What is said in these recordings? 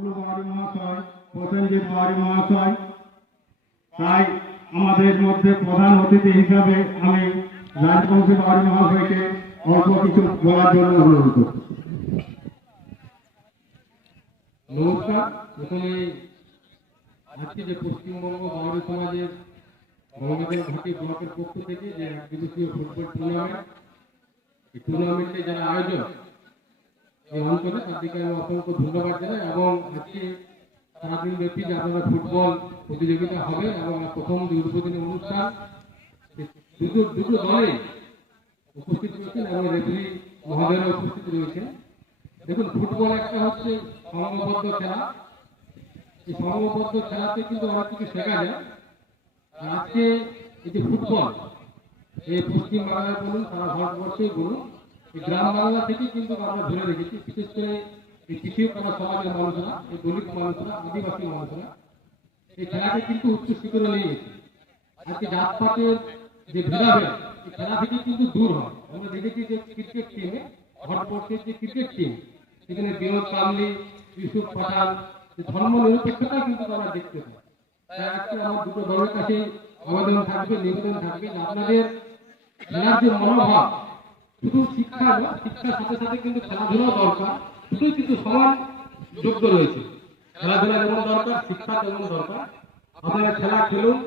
বাবলু বাউরি মহাশয়, প্রসেনজিৎ বাউরি মহাশয়। তাই আমাদের মধ্যে প্রধান অতিথি হিসাবে আমি রাজবংশী বাউরি মহাশয়কে অল্প কিছু বলার জন্য অনুরোধ করছি। নমস্কার। প্রথমে আজকে যে পশ্চিমবঙ্গ বাউরি সমাজের গঙ্গাদেব ঘাটি ব্লকের পক্ষ থেকে যে এক দিবসীয় ফুটবল টুর্নামেন্ট, এই টুর্নামেন্টে যারা আয়োজক এই অঞ্চলে তাদেরকে আমি অসংখ্য ধন্যবাদ জানাই। এবং আজকে সারাদিন ব্যাপী যে আপনারা ফুটবল প্রতিযোগিতা হবে এবং প্রথম যে উদ্বোধনী অনুষ্ঠান দুটো দলে উপস্থিত রয়েছেন এবং রেফারি মহোদয়রা উপস্থিত রয়েছেন। দেখুন, ফুটবল একটা হচ্ছে সংঘবদ্ধ খেলা। এই সংঘবদ্ধ খেলাতে কিন্তু অনেক কিছু শেখা যায়। আজকে এই যে ফুটবল, এই পশ্চিম বাংলায় বলুন, সারা ভারতবর্ষেই বলুন, এই গ্রাম বাংলা থেকে কিন্তু আমরা ধরে রেখেছি। বিশেষ করে এই পিছিয়ে পড়া সমাজের মানুষরা, এই দলিত মানুষরা, আদিবাসী মানুষরা এই খেলাকে কিন্তু উচ্চ শিখরে নিয়ে গেছে। আজকে জাতপাতের যে ভেদাভেদ এই খেলা থেকে কিন্তু দূর হয়। আমরা দেখেছি যে ক্রিকেট টিমে, ভারতবর্ষের যে ক্রিকেট টিম, সেখানে বিনোদ কামলি, ইউসুফ পাঠান, ধর্ম নিরপেক্ষতা কিন্তু তারা দেখতে পায়। তাই আজকে আমার দুটো দলের কাছে আবেদন থাকবে, নিবেদন থাকবে যে আপনাদের খেলার যে মনোভাব, শুধু শিক্ষা নয়, শিক্ষার সাথে সাথে কিন্তু খেলাধুলাও দরকার। দুটোই কিন্তু সমান যোগ্য রয়েছে। খেলাধুলা যেমন দরকার, শিক্ষা তেমন দরকার। আপনারা খেলা খেলুন,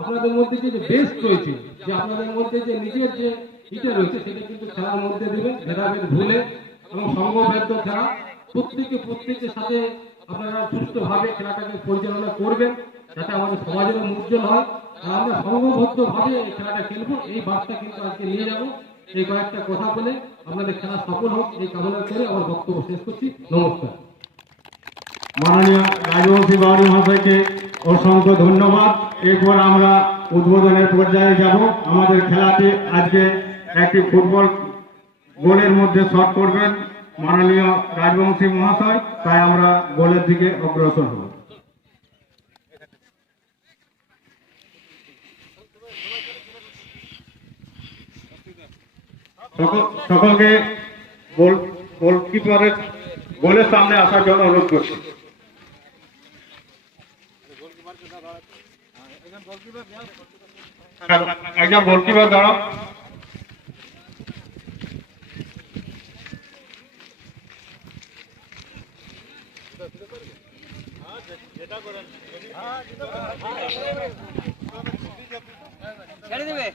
আপনাদের মধ্যে যে বেস্ট রয়েছে, যে আপনাদের মধ্যে যে নিজের যে ইটা রয়েছে, সেটা কিন্তু খেলার মধ্যে দিবেন, ভেদাভেদ ভুলে এবং সংঘবদ্ধ খেলা। প্রত্যেকের সাথে আপনারা সুস্থভাবে খেলাটাকে পরিচালনা করবেন, যাতে আমাদের সমাজের উজ্জ্বল হয়। আর আমরা সংঘবদ্ধভাবে এই খেলাটা খেলবো, এই বার্তা কিন্তু আজকে নিয়ে যাবো। এই কয়েকটা কথা বলে আপনাদের খেলা সফল হোক এই কামনা করে আমার বক্তব্য শেষ করছি। নমস্কার। মাননীয় রাজবংশী বাউরি মহাশয়কে অসংখ্য ধন্যবাদ। এরপর আমরা উদ্বোধনের পর্যায়ে যাব। আমাদের খেলাটি আজকে একটি ফুটবল গোলের মধ্যে শট করবেন মাননীয় রাজবংশী মহাশয়। তাই আমরা গোলের দিকে অগ্রসর হব। সকলকে গোলকিপারের গোলের সামনে আসার জন্য অনুরোধ করছি। একজন গোলকিপার দাঁড়াও। ছেড়ে দেবে।